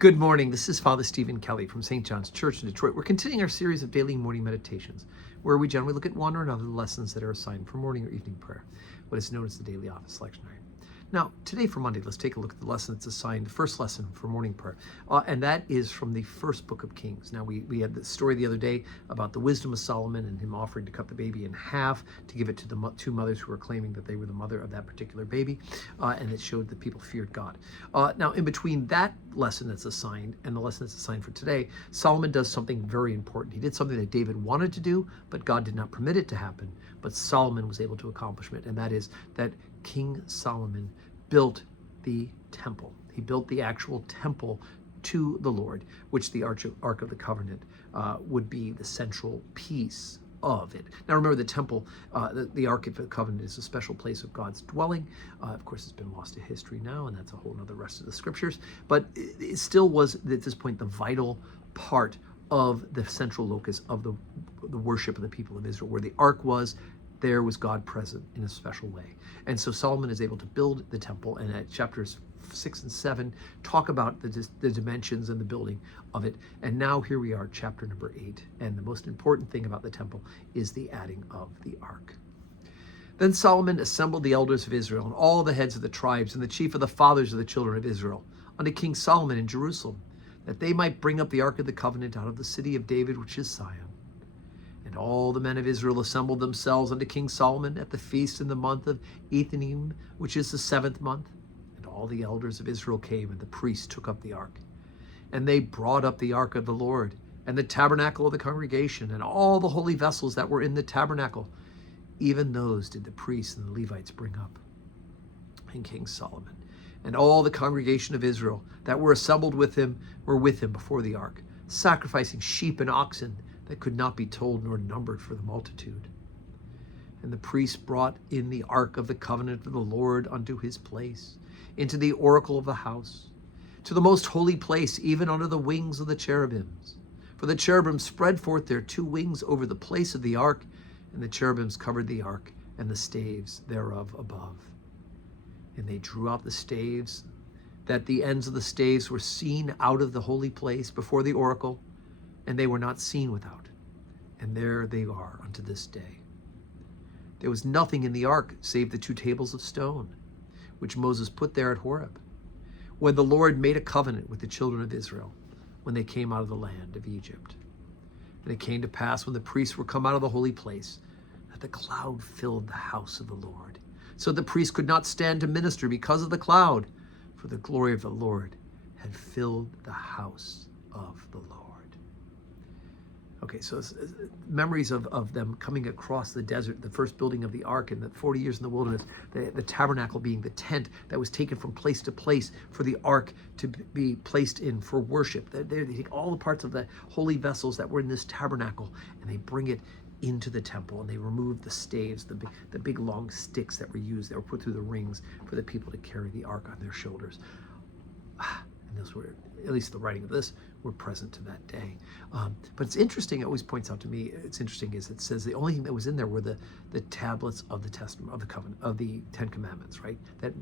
Good morning. This is Father Stephen Kelly from St. John's Church in Detroit. We're continuing our series of daily morning meditations, where we generally look at one or another lessons that are assigned for morning or evening prayer, what is known as the daily office lectionary. Now, today for Monday, let's take a look at the lesson that's assigned, the first lesson for morning prayer, and that is from the first book of Kings. Now, we had the story the other day about the wisdom of Solomon and him offering to cut the baby in half to give it to the two mothers who were claiming that they were the mother of that particular baby, and it showed that people feared God. Now, in between that lesson that's assigned and the lesson that's assigned for today, Solomon does something very important. He did something that David wanted to do, but God did not permit it to happen, but Solomon was able to accomplish it, and that is that King Solomon built the temple. He built the actual temple to the Lord, which the Ark of the Covenant would be the central piece of it. Now remember, the temple, the Ark of the Covenant is a special place of God's dwelling. Of course, it's been lost to history now, and that's a whole nother rest of the scriptures, but it still was, at this point, the vital part of the central locus of the worship of the people of Israel. Where the Ark was, there was God present in a special way. And so Solomon is able to build the temple, and at chapters 6 and 7 talk about the dimensions and the building of it. And now here we are, chapter number 8, and the most important thing about the temple is the adding of the ark. Then Solomon assembled the elders of Israel and all the heads of the tribes and the chief of the fathers of the children of Israel unto King Solomon in Jerusalem, that they might bring up the ark of the covenant out of the city of David, which is Zion. And all the men of Israel assembled themselves unto King Solomon at the feast in the month of Ethanim, which is the 7th month. And all the elders of Israel came, and the priests took up the ark. And they brought up the ark of the Lord, and the tabernacle of the congregation, and all the holy vessels that were in the tabernacle. Even those did the priests and the Levites bring up. And King Solomon and all the congregation of Israel that were assembled with him were with him before the ark, sacrificing sheep and oxen that could not be told nor numbered for the multitude. And the priests brought in the ark of the covenant of the Lord unto his place, into the oracle of the house, to the most holy place, even under the wings of the cherubims. For the cherubims spread forth their two wings over the place of the ark, and the cherubims covered the ark and the staves thereof above. And they drew out the staves, that the ends of the staves were seen out of the holy place before the oracle, and they were not seen without. And there they are unto this day. There was nothing in the ark save the 2 tables of stone, which Moses put there at Horeb, when the Lord made a covenant with the children of Israel, when they came out of the land of Egypt. And it came to pass, when the priests were come out of the holy place, that the cloud filled the house of the Lord. So the priests could not stand to minister because of the cloud, for the glory of the Lord had filled the house of the Lord. Okay, so memories of them coming across the desert, the first building of the ark, and the 40 years in the wilderness, the tabernacle being the tent that was taken from place to place for the ark to be placed in for worship. They take all the parts of the holy vessels that were in this tabernacle, and they bring it into the temple, and they remove the staves, the big long sticks that were used, that were put through the rings for the people to carry the ark on their shoulders. And those were, at least the writing of this, were present to that day. But it's interesting, it always points out to me, it's interesting, is it says the only thing that was in there were the tablets of the testament, of the covenant, of the 10 commandments, right? That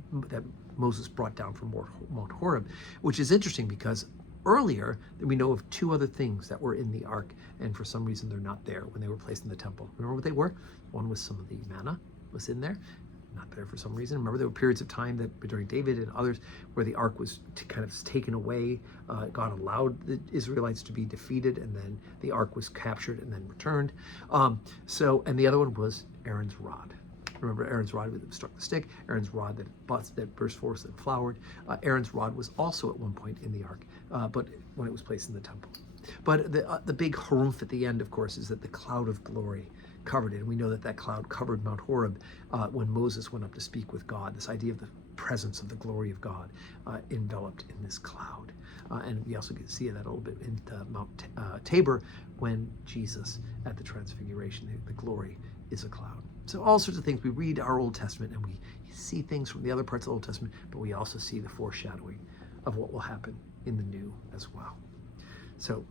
Moses brought down from Mount Horeb, which is interesting because earlier we know of 2 other things that were in the ark, and for some reason they're not there when they were placed in the temple. Remember what they were? One was some of the manna was in there, not there for some reason. Remember, there were periods of time that during David and others where the ark was kind of taken away. God allowed the Israelites to be defeated, and then the ark was captured and then returned. And the other one was Aaron's rod. Remember Aaron's rod that struck the stick, Aaron's rod that burst forth and flowered. Aaron's rod was also at one point in the ark, but when it was placed in the temple. But the big harumph at the end, of course, is that the cloud of glory covered it. And we know that cloud covered Mount Horeb when Moses went up to speak with God. This idea of the presence of the glory of God enveloped in this cloud. And we also get to see that a little bit in Mount Tabor when Jesus at the Transfiguration, the glory is a cloud. So all sorts of things. We read our Old Testament and we see things from the other parts of the Old Testament, but we also see the foreshadowing of what will happen in the New as well. So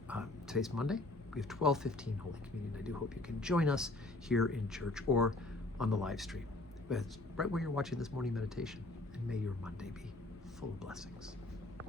today's Monday. We have 12:15 Holy Communion. I do hope you can join us here in church or on the live stream. But it's right where you're watching this morning meditation. And may your Monday be full of blessings.